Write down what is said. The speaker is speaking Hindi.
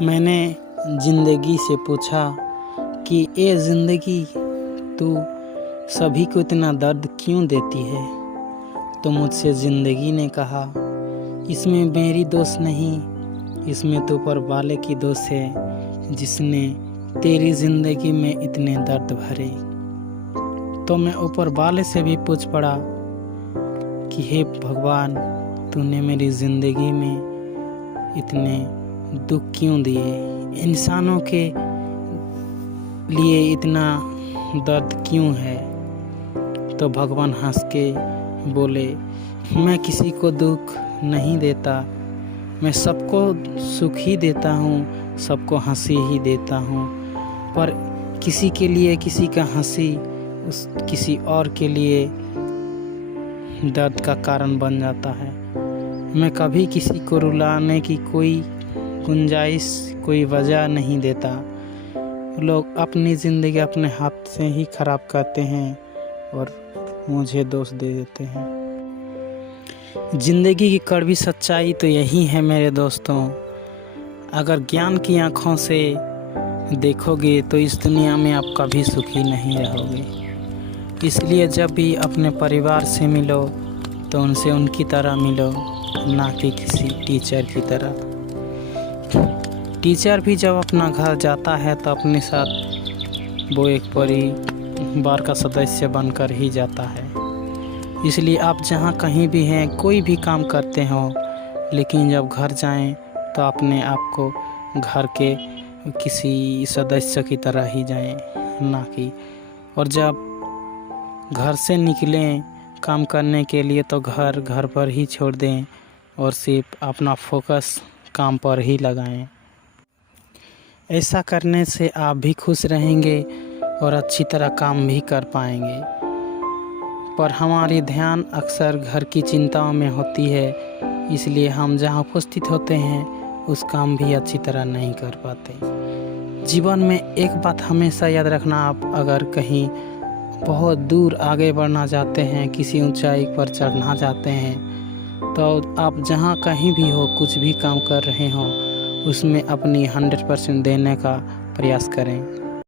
मैंने ज़िंदगी से पूछा कि ये ज़िंदगी तू सभी को इतना दर्द क्यों देती है। तो मुझसे ज़िंदगी ने कहा, इसमें मेरी दोष नहीं, इसमें तो ऊपर वाले की दोष है जिसने तेरी ज़िंदगी में इतने दर्द भरे। तो मैं ऊपर वाले से भी पूछ पड़ा कि हे भगवान, तूने मेरी ज़िंदगी में इतने दुख क्यों दिए, इंसानों के लिए इतना दर्द क्यों है। तो भगवान हंस के बोले, मैं किसी को दुख नहीं देता, मैं सबको सुख ही देता हूँ, सबको हंसी ही देता हूँ। पर किसी के लिए किसी का हंसी किसी और के लिए दर्द का कारण बन जाता है। मैं कभी किसी को रुलाने की कोई गुंजाइश, कोई वजह नहीं देता। लोग अपनी ज़िंदगी अपने हाथ से ही ख़राब करते हैं और मुझे दोष दे देते हैं। ज़िंदगी की कड़वी सच्चाई तो यही है मेरे दोस्तों। अगर ज्ञान की आँखों से देखोगे तो इस दुनिया में आप कभी सुखी नहीं रहोगे। इसलिए जब भी अपने परिवार से मिलो तो उनसे उनकी तरह मिलो, ना कि किसी टीचर की तरह। टीचर भी जब अपना घर जाता है तो अपने साथ वो एक परिवार का सदस्य बनकर ही जाता है। इसलिए आप जहाँ कहीं भी हैं, कोई भी काम करते हो, लेकिन जब घर जाएं तो अपने आप को घर के किसी सदस्य की तरह ही जाएं, ना कि। और जब घर से निकलें काम करने के लिए तो घर पर ही छोड़ दें और सिर्फ अपना फोकस काम पर ही लगाएं। ऐसा करने से आप भी खुश रहेंगे और अच्छी तरह काम भी कर पाएंगे। पर हमारी ध्यान अक्सर घर की चिंताओं में होती है, इसलिए हम जहां उपस्थित होते हैं उस काम भी अच्छी तरह नहीं कर पाते। जीवन में एक बात हमेशा याद रखना, आप अगर कहीं बहुत दूर आगे बढ़ना चाहते हैं, किसी ऊंचाई पर चढ़ना चाहते हैं, तो आप जहां कहीं भी हो, कुछ भी काम कर रहे हो, उसमें अपनी 100% देने का प्रयास करें।